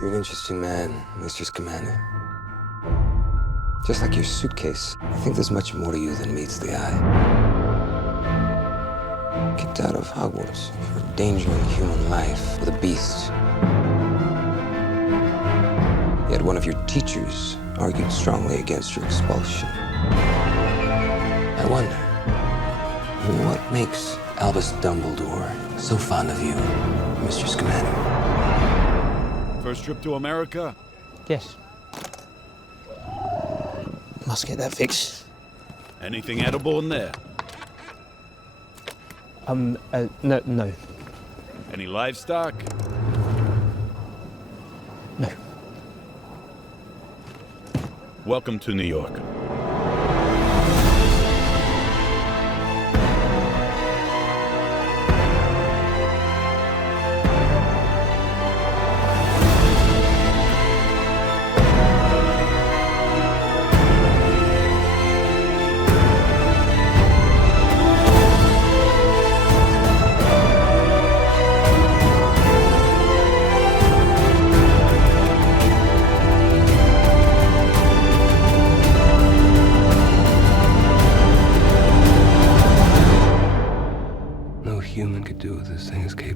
You're an interesting man, Mr. Scamandra. Just like your suitcase, I think there's much more to you than meets the eye. Kicked out of Hogwarts for endangering human life with a beast. Yet one of your teachers argued strongly against your expulsion. I wonder, what makes Albus Dumbledore so fond of you, Mr. Scamandra? First trip to America? Yes. Must get that fixed. Anything edible in there? No. Any livestock? No. Welcome to New York. No human could do what this thing is capable